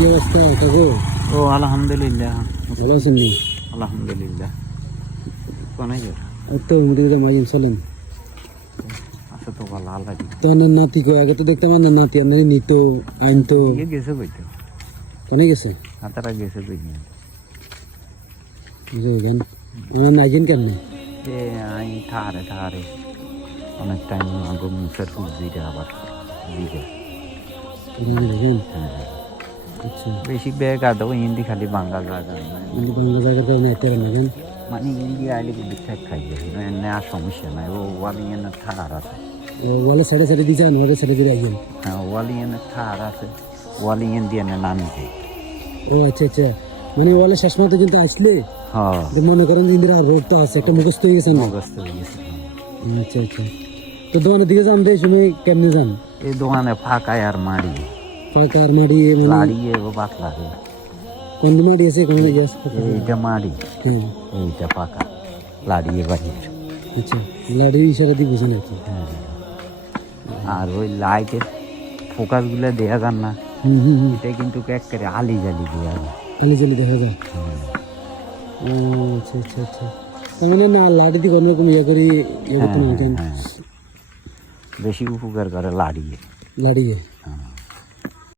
কি অবস্থা কাকু? ও আলহামদুলিল্লাহ, ভালো আছেন নি? আলহামদুলিল্লাহ। কোন এই তো মুড়িতে মাইন চলেন। আচ্ছা তো ভালো লাগে। তো আপনার নাতি কো আগে তো দেখতাম আপনার নাতি আপনার নিত আইন তো ইয়ে গেছে কইতো, কোনে গেছে? হাতারা গেছে কইনি। বুঝলেন আমার নাইজেন কেমনে? এ আই ঠারে অনেক টাইম আগে মুখের ফুজিটা আবার দিকে। দেখেন হ্যাঁ, আচ্ছা বেশি বেগ আদৌ হিন্দি খালি বাংলা জায়গা কিন্তু বাংলা জায়গার কারণে এতে রাখেন মানে হিন্দি আইলে কিন্তু ঠিক খাই যায়, নেওয়ার সমস্যা নাই। ও ওয়ালিয়ানের ঠার আছে। ও বলে সাড়ে সাড়ে দিয়েছেন ওরে সাড়ে দিয়ে আইয়েন। হ্যাঁ, ওয়ালিয়ানের ঠার আছে, ওয়ালিয়ান দিয়ে নামি যায়। ও আচ্ছা আচ্ছা মানে বলে শেষ মতো কিন্তু আসলে হ্যাঁ, তো মনে করেন ইন্দিরা রোড তো আছে একটা মুখস্থ হয়ে গেছে না? মুখস্থ হয়ে গেছে। আচ্ছা আচ্ছা তো দোকানের দিকে যান এই সময় কেমনে যান? এই দোকানে ফাঁকায় আর মারি পাকার মাড়ি মানে লাড়িয়ে ও পাতলা রে। কোন মাড়ি আছে কোন গ্যাস? এইটা মারি, হ্যাঁ এইটা পাকা, লাড়িয়ে বাড়ির। আচ্ছা লাড়ি ইশারা দিয়ে বুঝেন আর কি। হ্যাঁ, আর ওই লাইটের ফোকাস গুলো দেয়া যান না, হুম এটা কিন্তু এক করে আলি জালি দেওয়া যায়। খালি জালি দেখা যায়। ও আচ্ছা আচ্ছা আচ্ছা তার মানে না লাড়ি দিয়ে কোনো রকম ইয়ে করি ইয়ে করতে না কেন হ্যাঁ, বেশি উপকার করে লাড়িয়ে। লাড়িয়ে হ্যাঁ।